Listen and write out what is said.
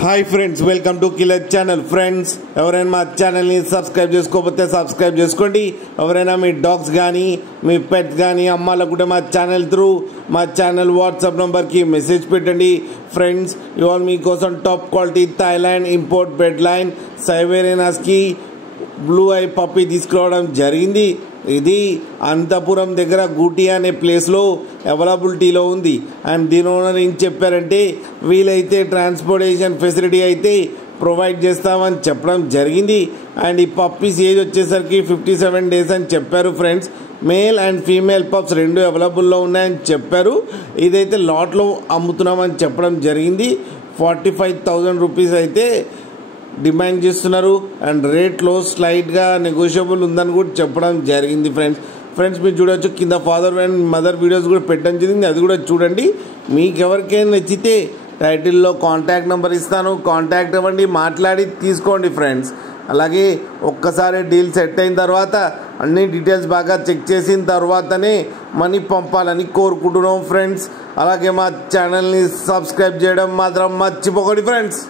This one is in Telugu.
Hi friends, welcome to killer channel. Friends, ఎవరైనా మా ఛానల్ని సబ్స్క్రైబ్ చేసుకోకపోతే సబ్స్క్రైబ్ చేసుకోండి. ఎవరైనా మీ డాగ్స్ కానీ మీ పెట్స్ కానీ అమ్మాలనుకుంటే మా ఛానల్ త్రూ మా ఛానల్ వాట్సాప్ నెంబర్కి మెసేజ్ పెట్టండి. ఫ్రెండ్స్, ఇవాళ మీకోసం top quality Thailand import bed line Siberian husky blue I puppy తీసుకురావడం జరిగింది. ఇది అనంతపురం దగ్గర గూటి అనే ప్లేస్లో అవైలబిలిటీలో ఉంది. అండ్ దీని ఓనర్ ఏం చెప్పారంటే, వీలైతే ట్రాన్స్పోర్టేషన్ ఫెసిలిటీ అయితే ప్రొవైడ్ చేస్తామని చెప్పడం జరిగింది. అండ్ ఈ పప్పీస్ ఏజ్ వచ్చేసరికి 57 days అని చెప్పారు. Friends, male and female pups రెండు అవైలబుల్లో ఉన్నాయని చెప్పారు. ఇదైతే లాట్లో అమ్ముతున్నామని చెప్పడం జరిగింది. 45,000 రూపీస్ అయితే డిమాండ్ చేస్తున్నారు. అండ్ రేట్లో స్లైట్గా నెగోషియబుల్ ఉందని కూడా చెప్పడం జరిగింది. ఫ్రెండ్స్ మీరు చూడవచ్చు, కింద ఫాదర్ అండ్ మదర్ వీడియోస్ కూడా పెట్టడం జరిగింది, అది కూడా చూడండి. మీకు ఎవరికైనా నచ్చితే టైటిల్లో కాంటాక్ట్ నెంబర్ ఇస్తాను, కాంటాక్ట్ అవ్వండి, మాట్లాడి తీసుకోండి. ఫ్రెండ్స్, అలాగే ఒక్కసారి డీల్ సెట్ అయిన తర్వాత అన్ని డీటెయిల్స్ బాగా చెక్ చేసిన తర్వాతనే మనీ పంపాలని కోరుకుంటున్నాం. ఫ్రెండ్స్, అలాగే మా ఛానల్ని సబ్స్క్రైబ్ చేయడం మాత్రం మర్చిపోకండి. ఫ్రెండ్స్.